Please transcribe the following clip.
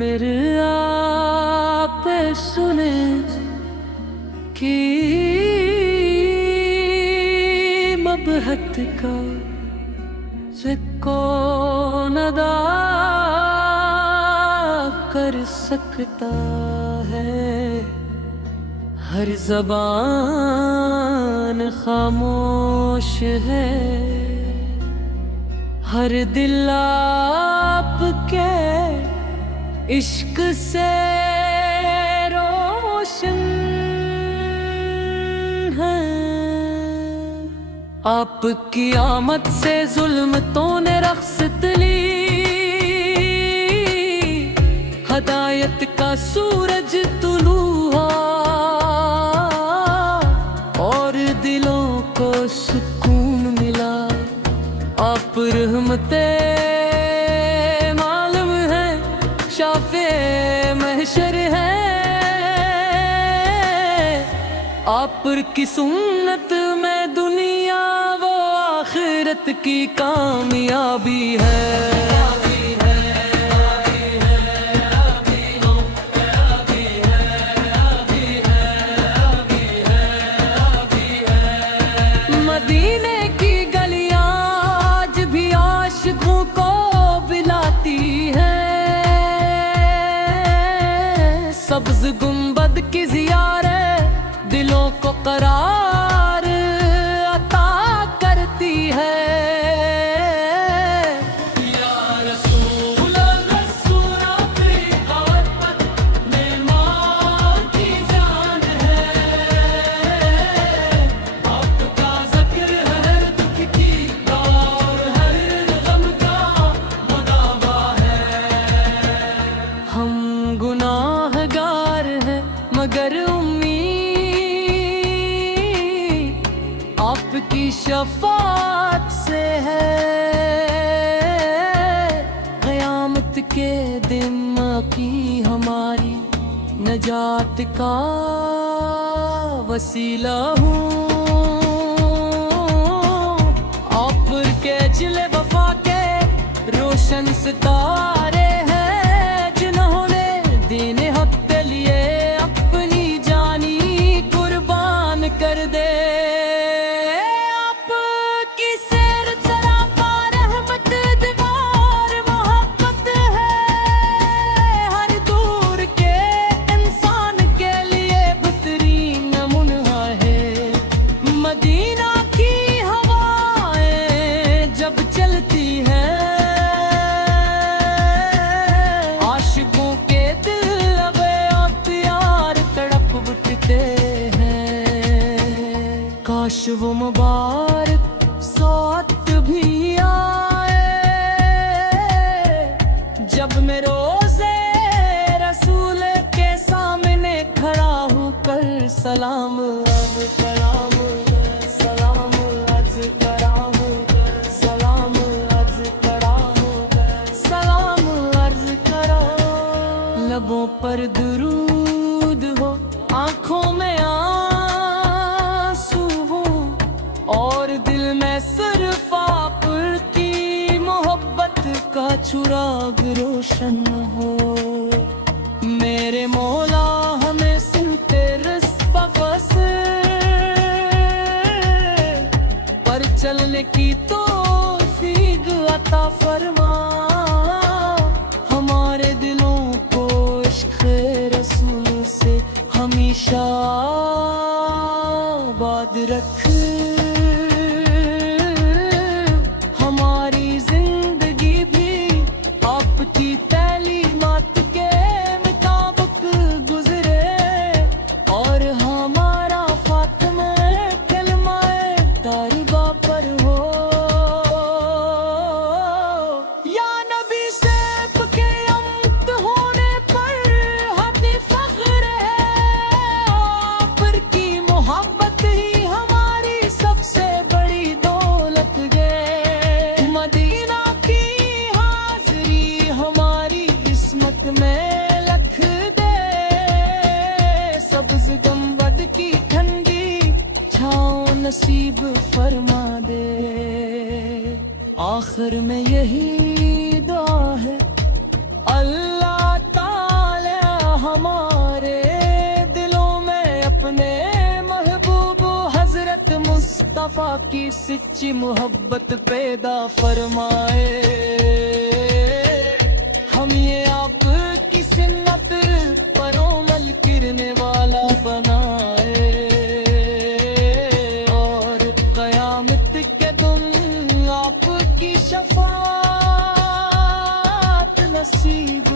मेरे आप सुने कि मबहत का से कौन अदा कर सकता है। हर ज़बान खामोश है, हर दिल आपके इश्क से रोशन है। आपकी आमद से जुल्मतों ने रख्सत ली, हदायत का सूरज तुलू हुआ और दिलों को सुकून मिला। आप रहमते मालूम है, शाफे महशर है। आप की सुन्नत में दुनिया वो आखिरत की कामयाबी है। मदीने की गलियां आज भी आशिकों को बिलाती हैं। सब्ज गुंबद की ज़ियारत दिलों को करार अता करती है। या रसूल रसूल अपनी मोहब्बत में मौत की जान है। आपका ज़िक्र हर दुख की और हर गम का मुदावा है। हम गुनाहगार हैं मगर आपकी शफाअत से है। क़यामत के दिन की हमारी नजात का वसीला हूँ। आप के जिले वफा के रोशन सितारे हैं, जिन्होंने दीन हक के लिए अपनी जानी कुर्बान कर दे। काश वो मुबारक सौत भी आए, जब मैं रोज़े रसूल के सामने खड़ा हूँ कर सलाम अर्ज़ कराम, सलाम अर्ज़ कराम, सलाम अर्ज़ कराम, सलाम अर्ज़ कराम। लबों पर दुरूद हो, आँखों में और दिल में सिर्फ आप की मोहब्बत का चिराग रोशन हो। मेरे मौला हमें सुनते रिज़्क़ पर चलने की तौफ़ीक़ अता फरमा। हमारे दिलों को इश्क़ रसूल से हमेशा आबाद रख। मोहब्बत ही हमारी नसीब फरमा दे। आखिर में यही दुआ है, अल्लाह ताला हमारे दिलों में अपने महबूब हजरत मुस्तफ़ा की सच्ची मोहब्बत पैदा फरमाए। हम ये आप की सुन्नत पर अमल करने वाला बनाए और क़यामत के दिन आपकी शफाअत नसीब